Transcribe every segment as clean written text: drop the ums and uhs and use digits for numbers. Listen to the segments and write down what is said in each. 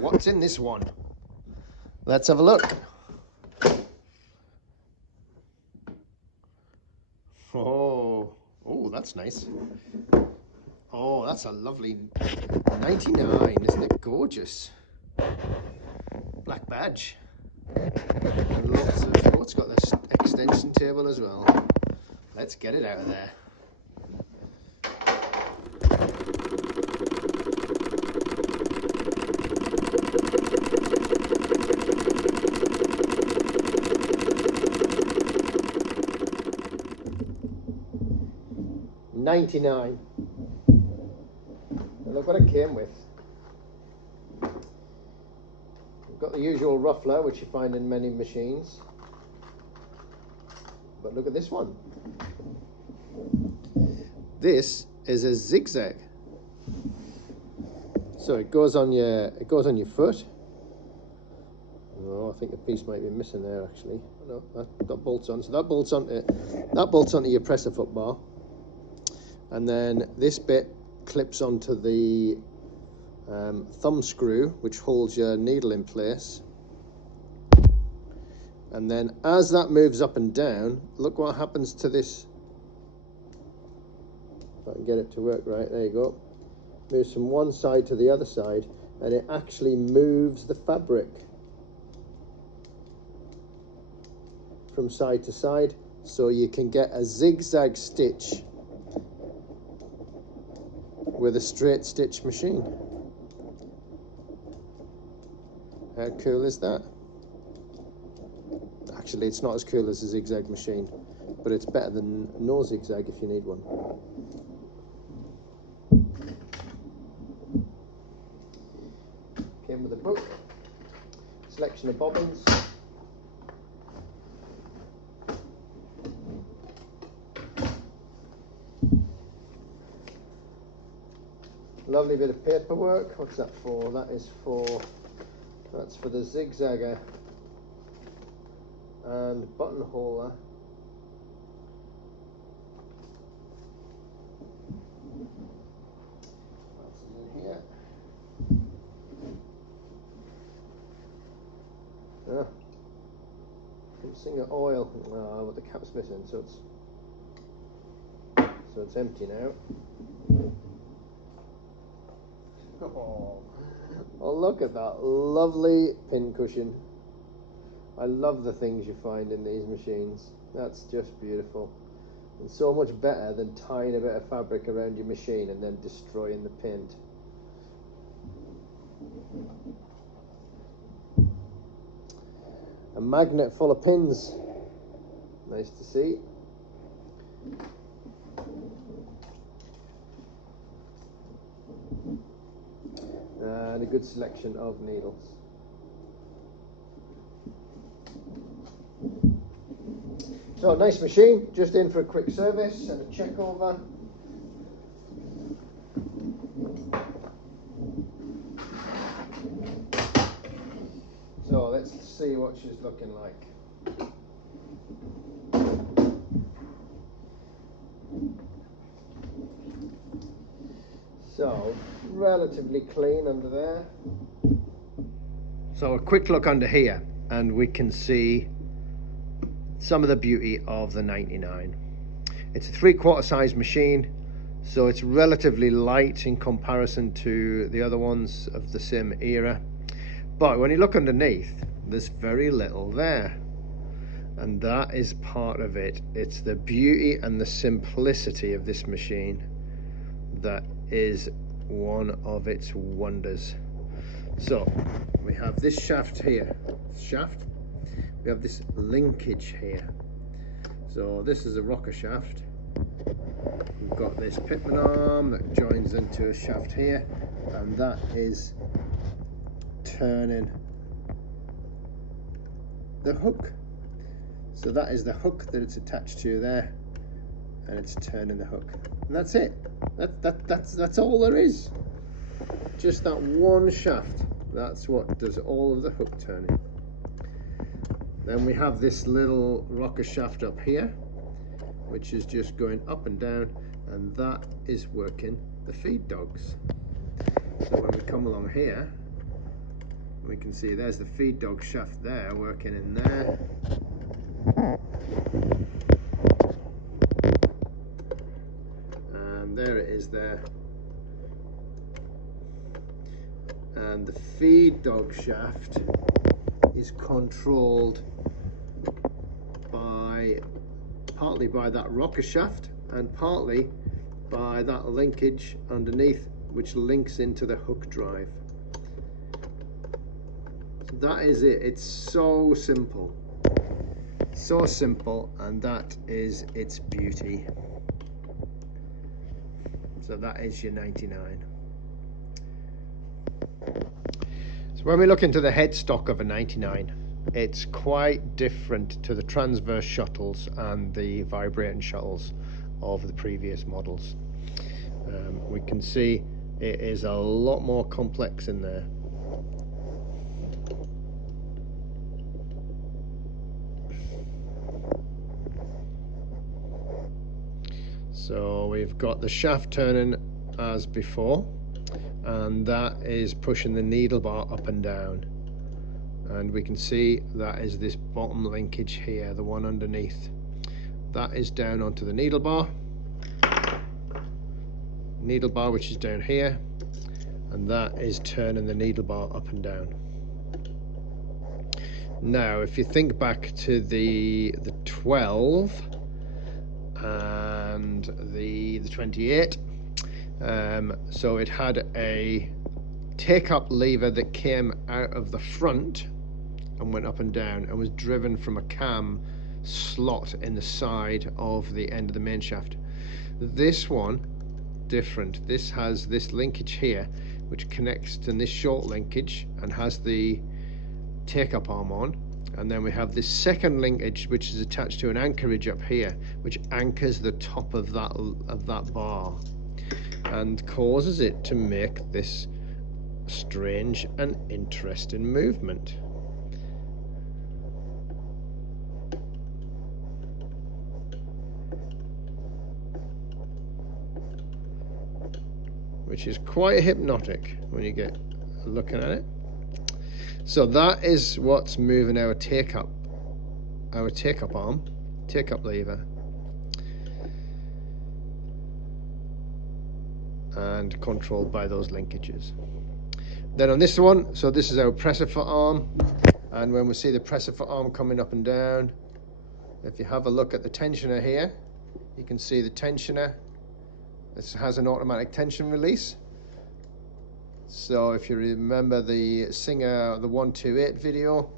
what's in this one? Let's have a look. Oh, that's nice. Oh, that's a lovely 99, isn't it gorgeous? Black badge. And lots of, oh, it's got this extension table as well. Let's get it out of there. $99. And look what it came with. We've got the usual ruffler, which you find in many machines. But look at this one. This is a zigzag. So it goes on your foot. Oh, I think a piece might be missing there actually. No, that bolts on. So that bolts onto your presser foot bar. And then this bit clips onto the thumb screw, which holds your needle in place. And then as that moves up and down, look what happens to this. If I can get it to work right, there you go. Moves from one side to the other side, and it actually moves the fabric from side to side, so you can get a zigzag stitch with a straight stitch machine. How cool is that? Actually, it's not as cool as a zigzag machine, but it's better than no zigzag if you need one. Came with a book, selection of bobbins. Lovely bit of paperwork. What's that for? That's for the zigzagger and buttonholer. What's in here? From Singer Oil. But the cap's missing, so it's empty now. Oh, look at that lovely pin cushion. I love the things you find in these machines. That's just beautiful. And so much better than tying a bit of fabric around your machine and then destroying the pin. A magnet full of pins. Nice to see. And a good selection of needles. So, nice machine, just in for a quick service and a check over. So, let's see what she's looking like. So, relatively clean under there. So a quick look under here and we can see some of the beauty of the 99. It's a 3/4 size machine, so it's relatively light in comparison to the other ones of the same era. But when you look underneath, there's very little there. And that is part of it. It's the beauty and the simplicity of this machine that is one of its wonders. So we have this shaft here, we have this linkage here. So this is a rocker shaft. We've got this pitman arm that joins into a shaft here, and that is turning the hook. So that is the hook that it's attached to there, and it's turning the hook, and that's it. That's all there is. Just that one shaft. That's what does all of the hook turning. Then we have this little rocker shaft up here, which is just going up and down, and that is working the feed dogs. So when we come along here, we can see there's the feed dog shaft there working in there. And there it is there. And the feed dog shaft is controlled partly by that rocker shaft and partly by that linkage underneath, which links into the hook drive. So that is it. It's so simple, and that is its beauty. So that is your 99. So when we look into the headstock of a 99, it's quite different to the transverse shuttles and the vibrating shuttles of the previous models. We can see it is a lot more complex in there. So we've got the shaft turning as before, and that is pushing the needle bar up and down, and we can see that is this bottom linkage here, the one underneath, that is down onto the needle bar which is down here, and that is turning the needle bar up and down. Now if you think back to the 12 and the 28, so it had a take-up lever that came out of the front and went up and down and was driven from a cam slot in the side of the end of the main shaft. This one different. This has this linkage here which connects to this short linkage and has the take-up arm on, and then we have this second linkage which is attached to an anchorage up here which anchors the top of that bar and causes it to make this strange and interesting movement. Which is quite hypnotic when you get looking at it. So that is what's moving our take-up arm, take-up lever, and controlled by those linkages. Then on this one, so this is our presser foot arm, and when we see the presser foot arm coming up and down, if you have a look at the tensioner here, you can see the tensioner. This has an automatic tension release. So if you remember the Singer, the 128 video,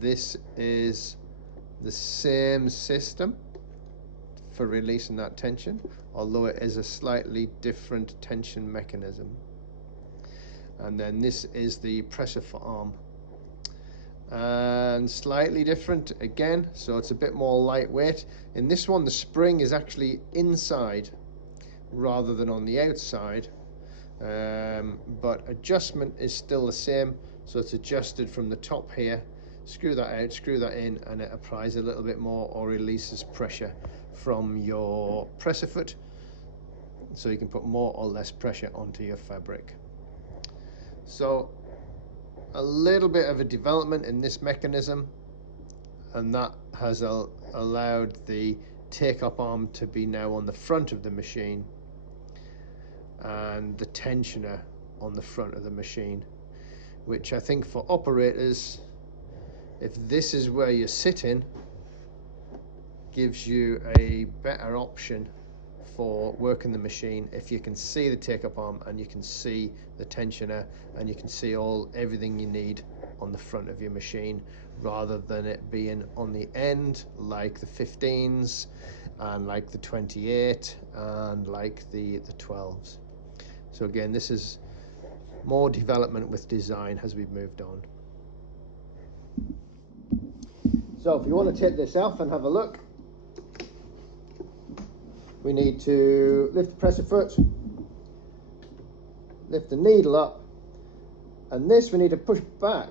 this is the same system for releasing that tension, although it is a slightly different tension mechanism. And then this is the presser foot arm, and slightly different again, so it's a bit more lightweight. In this one the spring is actually inside rather than on the outside, but adjustment is still the same, so it's adjusted from the top here. Screw that out, screw that in, and it applies a little bit more or releases pressure from your presser foot, so you can put more or less pressure onto your fabric. So a little bit of a development in this mechanism, and that has allowed the take-up arm to be now on the front of the machine and the tensioner on the front of the machine, which I think for operators, if this is where you're sitting, gives you a better option for working the machine if you can see the take-up arm and you can see the tensioner and you can see everything you need on the front of your machine, rather than it being on the end like the 15s and like the 28 and like the 12s. So again, this is more development with design as we've moved on. So if you want to take this off and have a look, we need to lift the presser foot, lift the needle up, and this we need to push back,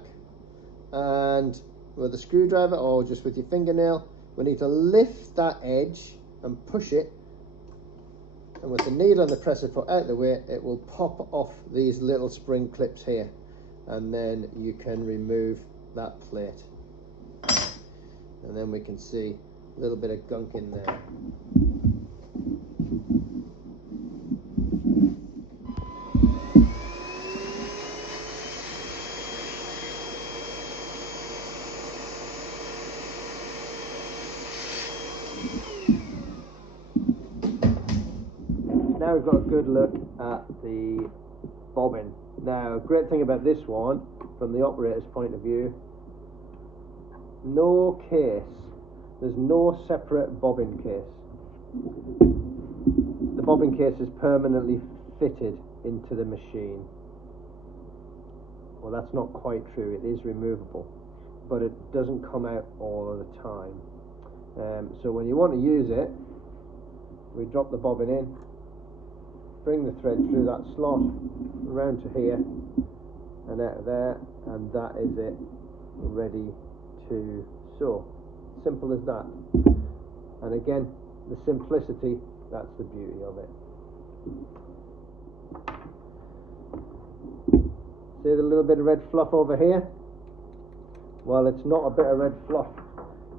and with a screwdriver or just with your fingernail, we need to lift that edge and push it, and with the needle and the presser foot out of the way, it will pop off these little spring clips here, and then you can remove that plate, and then we can see a little bit of gunk in there. Now we've got a good look at the bobbin. Now, great thing about this one, from the operator's point of view, no case. There's no separate bobbin case. The bobbin case is permanently fitted into the machine. Well, that's not quite true. It is removable, but it doesn't come out all of the time. So when you want to use it, we drop the bobbin in, bring the thread through that slot, around to here and out of there, and that is it, ready to sew. Simple as that. And again, the simplicity, that's the beauty of it. See the little bit of red fluff over here? Well, it's not a bit of red fluff,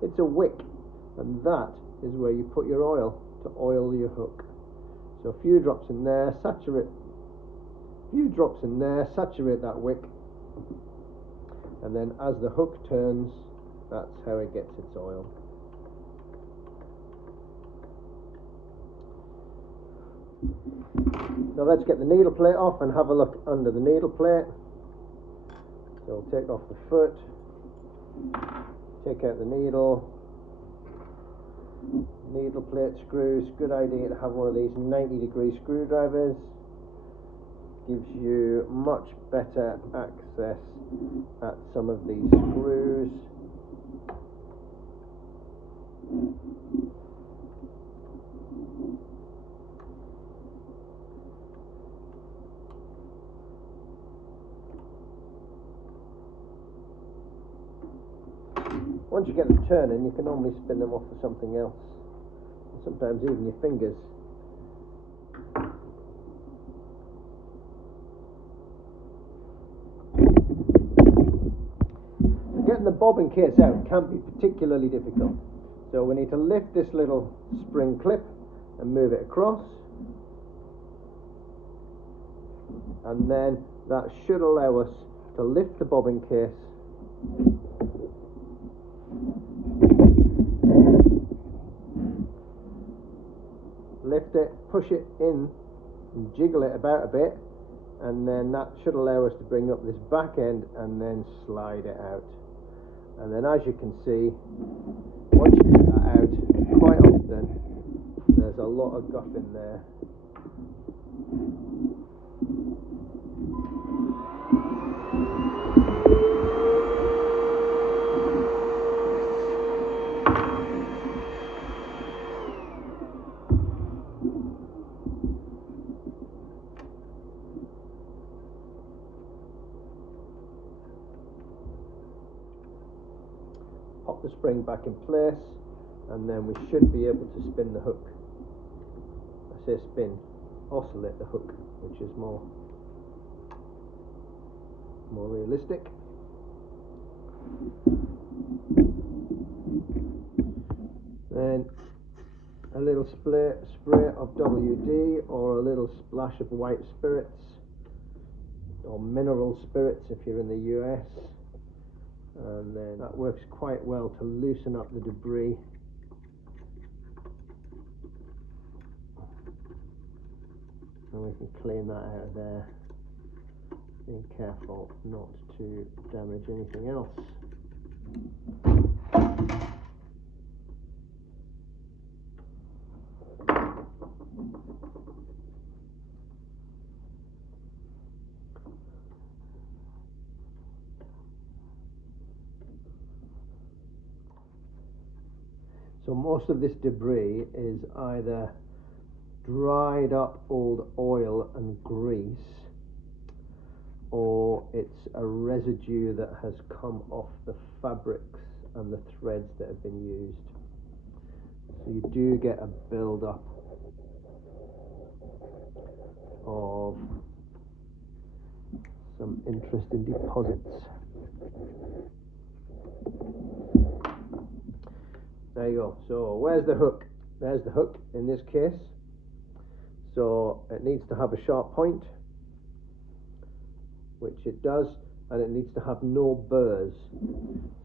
it's a wick, and that is where you put your oil to oil your hook. So a few drops in there, saturate that wick, and then as the hook turns, that's how it gets its oil. Now let's get the needle plate off and have a look under the needle plate. So we'll take off the foot, take out the needle plate screws. Good idea to have one of these 90-degree screwdrivers. Gives you much better access at some of these screws. Once you get them turning, you can normally spin them off for something else. Sometimes even your fingers. Getting the bobbin case out can't be particularly difficult. So we need to lift this little spring clip and move it across. And then that should allow us to lift the bobbin case lift it, push it in and jiggle it about a bit, and then that should allow us to bring up this back end and then slide it out. And then as you can see, once you get that out, quite often there's a lot of guff in there. Pop the spring back in place, and then we should be able to spin the hook. I say spin, oscillate the hook, which is more realistic. Then a little spray of WD, or a little splash of white spirits, or mineral spirits if you're in the US. And then that works quite well to loosen up the debris. And we can clean that out of there, being careful not to damage anything else. So most of this debris is either dried up old oil and grease, or it's a residue that has come off the fabrics and the threads that have been used. So you do get a build-up of some interesting deposits. There you go. So where's the hook? There's the hook in this case. So it needs to have a sharp point, which it does, and it needs to have no burrs.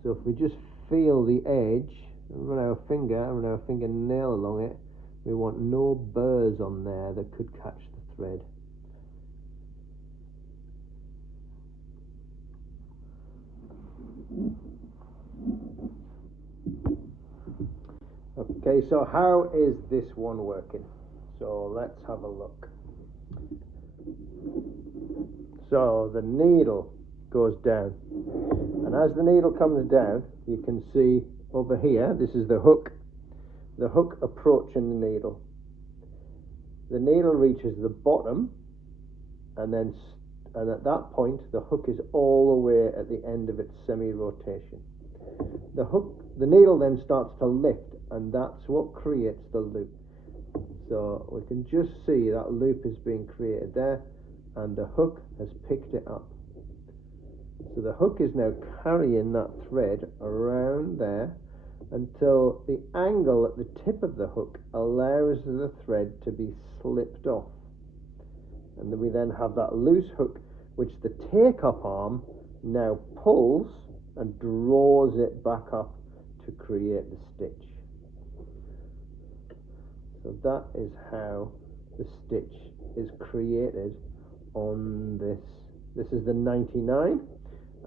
So if we just feel the edge, run our fingernail along it, we want no burrs on there that could catch the thread. Okay, so how is this one working? So let's have a look. So the needle goes down, and as the needle comes down, you can see over here, this is the hook approaching the needle. The needle reaches the bottom, and at that point the hook is all the way at the end of its semi-rotation. The needle then starts to lift, and that's what creates the loop. So we can just see that loop is being created there, and the hook has picked it up. So the hook is now carrying that thread around there until the angle at the tip of the hook allows the thread to be slipped off. And then we then have that loose hook, which the take-up arm now pulls and draws it back up to create the stitch. So that is how the stitch is created on this. This is the 99,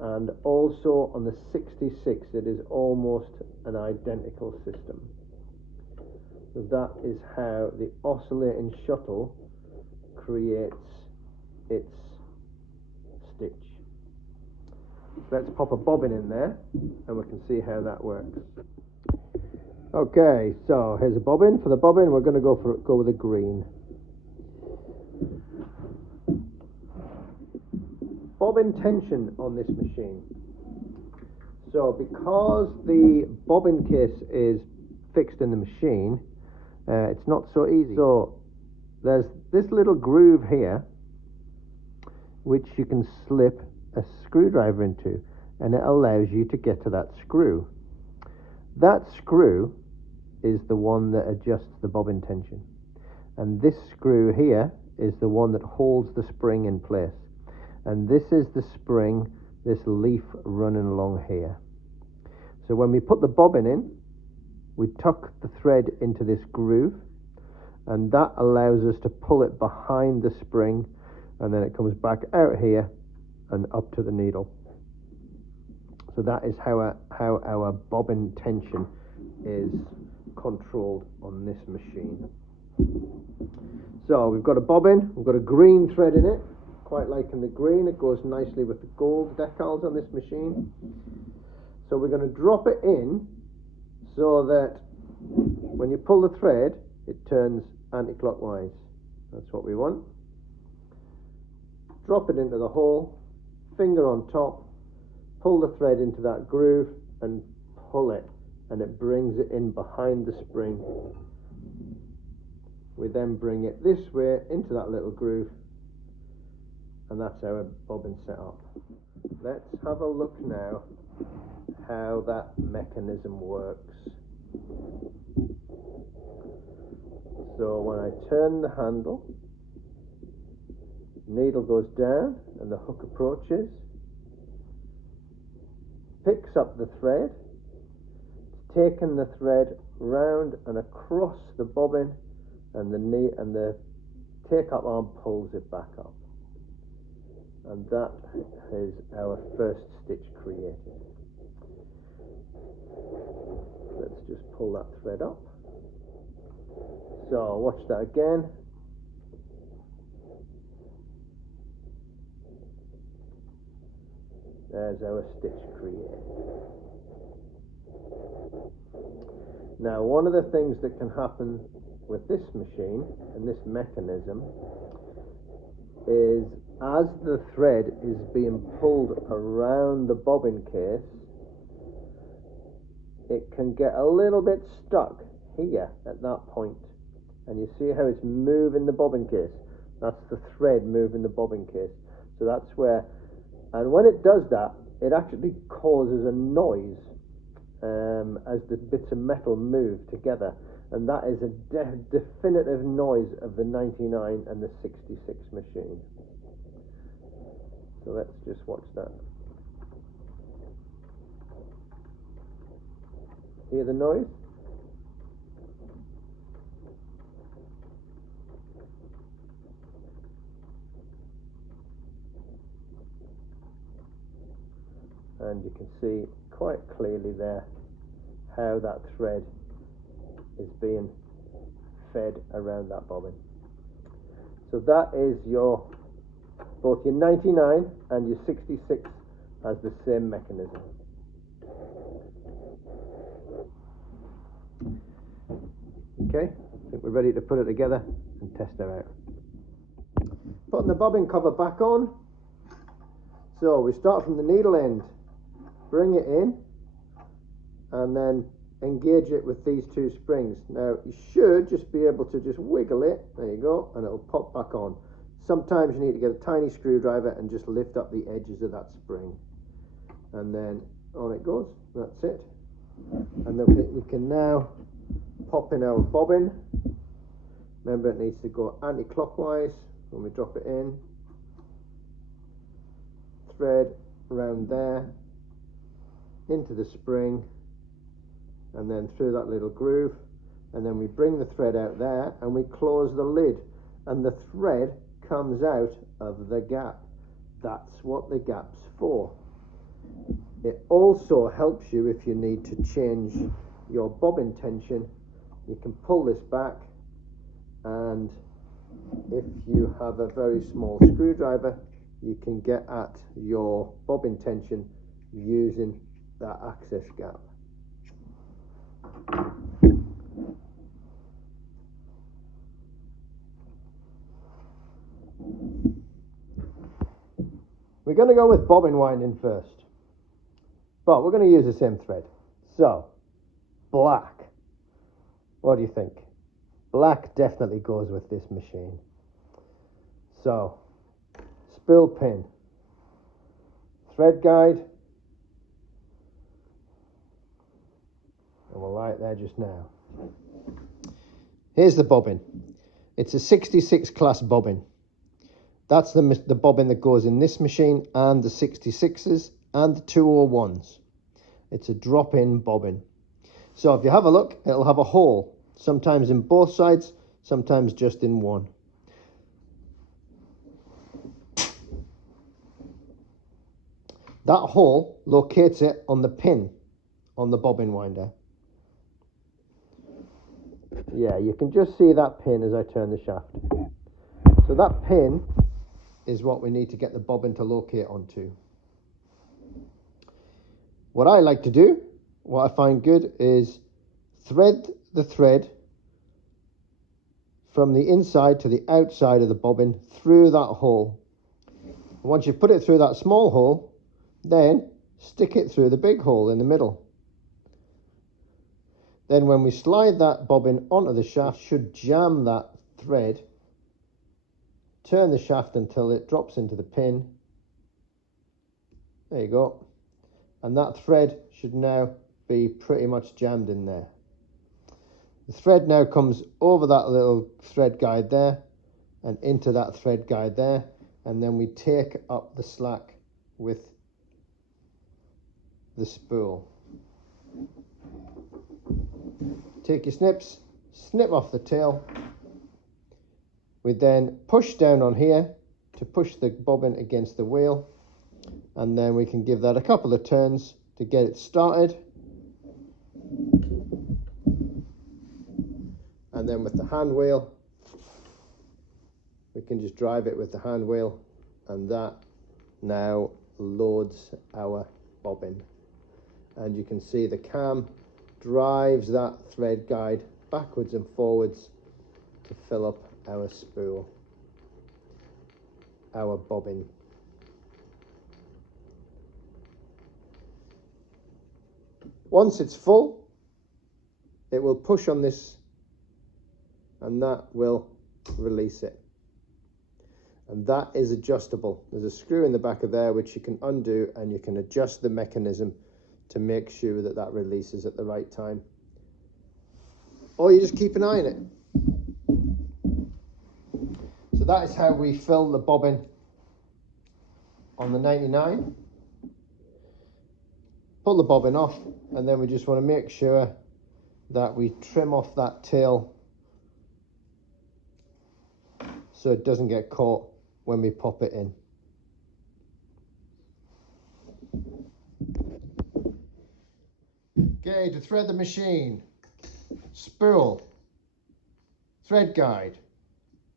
and also on the 66 it is almost an identical system. So that is how the oscillating shuttle creates its stitch. Let's pop a bobbin in there and we can see how that works. Okay, so here's a bobbin. For the bobbin we're going to go with a green. Bobbin tension on this machine. So because the bobbin case is fixed in the machine, it's not so easy. So there's this little groove here which you can slip a screwdriver into, and it allows you to get to that screw. That screw is the one that adjusts the bobbin tension, and this screw here is the one that holds the spring in place, and this is the spring, this leaf running along here. So when we put the bobbin in, we tuck the thread into this groove, and that allows us to pull it behind the spring, and then it comes back out here and up to the needle. So that is how our bobbin tension is controlled on this machine. So we've got a bobbin, we've got a green thread in it, quite liking the green, it goes nicely with the gold decals on this machine. So we're going to drop it in so that when you pull the thread it turns anti-clockwise. That's what we want. Drop it into the hole, finger on top, pull the thread into that groove and pull it, and it brings it in behind the spring. We then bring it this way into that little groove, and that's our bobbin set up. Let's have a look now how that mechanism works. So when I turn the handle, needle goes down and the hook approaches, picks up the thread, taking the thread round and across the bobbin, and the take-up arm pulls it back up, and that is our first stitch created. Let's just pull that thread up. So watch that again. There's our stitch created. Now, one of the things that can happen with this machine and this mechanism is as the thread is being pulled around the bobbin case, it can get a little bit stuck here at that point. And you see how it's moving the bobbin case? That's the thread moving the bobbin case. So that's where And when it does that, it actually causes a noise as the bits of metal move together, and that is a definitive noise of the 99 and the 66 machine. So let's just watch that. Hear the noise? And you can see quite clearly there how that thread is being fed around that bobbin. So that is both your 99 and your 66 has the same mechanism. Okay, I think we're ready to put it together and test it out. Putting the bobbin cover back on. So we start from the needle end, bring it in, and then engage it with these two springs. Now you should just be able to just wiggle it, there you go, and it'll pop back on. Sometimes you need to get a tiny screwdriver and just lift up the edges of that spring, and then on it goes. That's it. And then we can now pop in our bobbin. Remember, it needs to go anti-clockwise when we drop it in. Thread around there into the spring, and then through that little groove, and then we bring the thread out there and we close the lid, and the thread comes out of the gap. That's what the gap's for. It also helps you if you need to change your bobbin tension. You can pull this back, and if you have a very small screwdriver, you can get at your bobbin tension using that access gap. We're going to go with bobbin winding first, but we're going to use the same thread. So, black. What do you think? Black definitely goes with this machine. So, spool pin, thread guide, and we'll lie it there just now. Here's the bobbin. It's a 66 class bobbin. That's the bobbin that goes in this machine and the 66s and the 201s. It's a drop-in bobbin. So if you have a look, it'll have a hole, sometimes in both sides, sometimes just in one. That hole locates it on the pin on the bobbin winder. Yeah, you can just see that pin as I turn the shaft. So that pin is what we need to get the bobbin to locate onto. What I like to do, what I find good, is thread the thread from the inside to the outside of the bobbin through that hole. Once you've put it through that small hole, then stick it through the big hole in the middle. Then when we slide that bobbin onto the shaft, should jam that thread, turn the shaft until it drops into the pin. There you go. And that thread should now be pretty much jammed in there. The thread now comes over that little thread guide there and into that thread guide there, and then we take up the slack with the spool. Take your snips, snip off the tail. We then push down on here to push the bobbin against the wheel, and then we can give that a couple of turns to get it started. And then with the hand wheel, we can just drive it with the hand wheel, and that now loads our bobbin. And you can see the cam drives that thread guide backwards and forwards to fill up our spool, our bobbin. Once it's full, it will push on this, and that will release it. and that is adjustable. There's a screw in the back of there which you can undo, and you can adjust the mechanism to make sure that that releases at the right time. Or you just keep an eye on it. So that is how we fill the bobbin on the 99. Pull the bobbin off, and then we just want to make sure that we trim off that tail so it doesn't get caught when we pop it in. Okay, to thread the machine, spool, thread guide,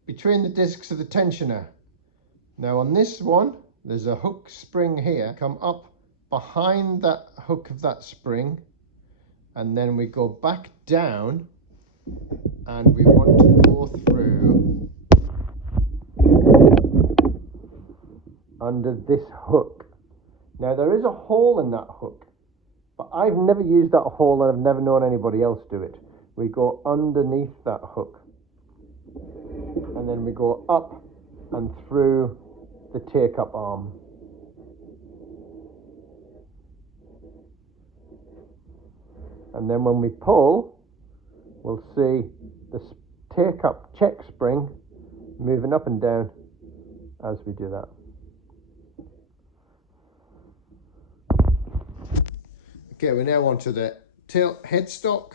between the discs of the tensioner. Now on this one, there's a hook spring here. Come up behind that hook of that spring, and then we go back down, and we want to go through under this hook. Now there is a hole in that hook, but I've never used that hole and I've never known anybody else do it. We go underneath that hook, and then we go up and through the take-up arm. And then when we pull, we'll see the take-up check spring moving up and down as we do that. Okay, we're now onto the tail headstock,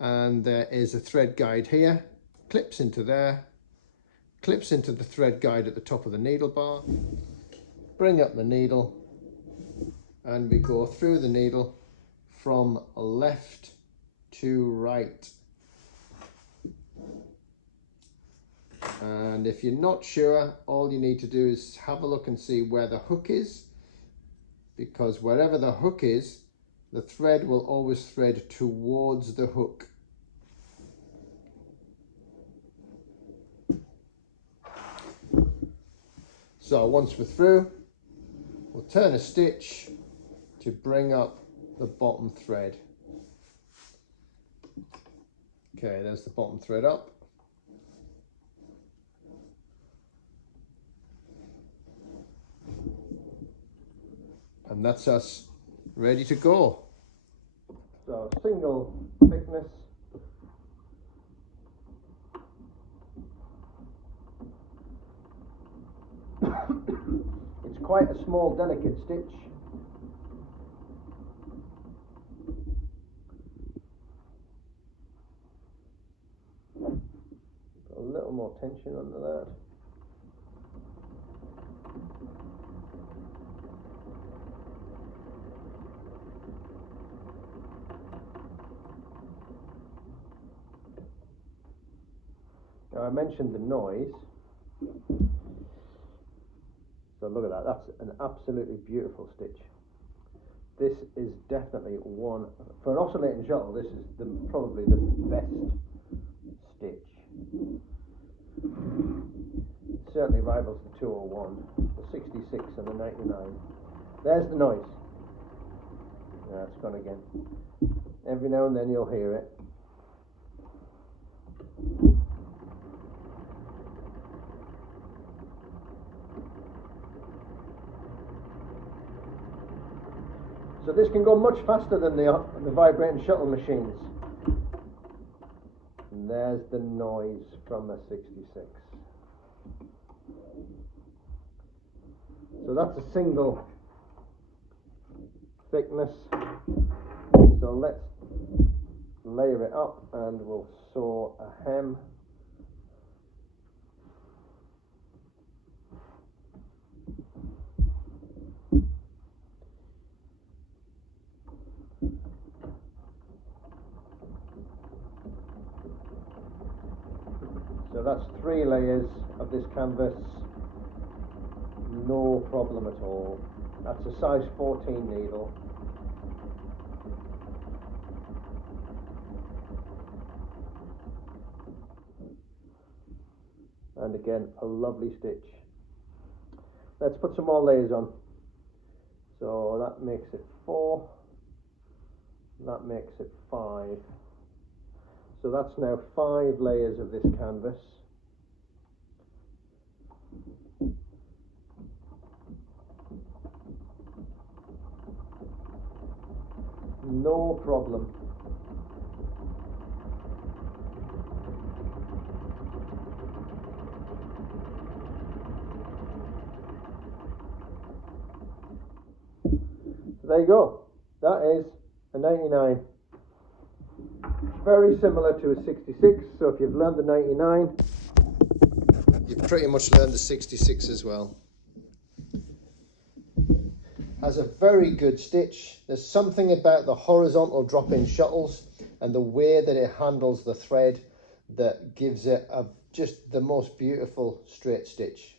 and there is a thread guide here. Clips into there, clips into the thread guide at the top of the needle bar. Bring up the needle, and we go through the needle from left to right. And if you're not sure, all you need to do is have a look and see where the hook is, because wherever the hook is, the thread will always thread towards the hook. So once we're through, we'll turn a stitch to bring up the bottom thread. Okay, there's the bottom thread up. And that's us ready to go. So single thickness. It's quite a small, delicate stitch. Got a little more tension under that. Now I mentioned the noise. So look at that, that's an absolutely beautiful stitch. This is definitely one, for an oscillating shuttle, this is probably the best stitch. It certainly rivals the 201, the 66 and the 99. There's the noise. Yeah, it's gone again. Every now and then you'll hear it. So this can go much faster than the vibrating shuttle machines. And there's the noise from a 66. So that's a single thickness. So let's layer it up, and we'll sew a hem. So that's 3 layers of this canvas, no problem at all. That's a size 14 needle. And again, a lovely stitch. Let's put some more layers on. So that makes it 4, that makes it 5. So that's now 5 layers of this canvas. no problem. So there you go. That is a 99. Very similar to a 66, so if you've learned the 99, you've pretty much learned the 66 as well. Has a very good stitch. There's something about the horizontal drop-in shuttles and the way that it handles the thread that gives it just the most beautiful straight stitch.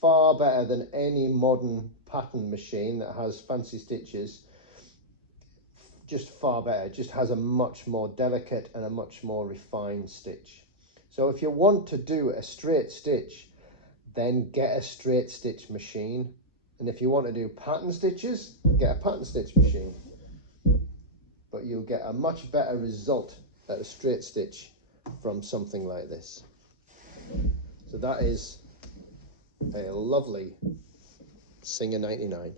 Far better than any modern pattern machine that has fancy stitches. Just far better. It just has a much more delicate and a much more refined stitch. So if you want to do a straight stitch, then get a straight stitch machine. And if you want to do pattern stitches, get a pattern stitch machine. But you'll get a much better result at a straight stitch from something like this. So that is a lovely Singer 99.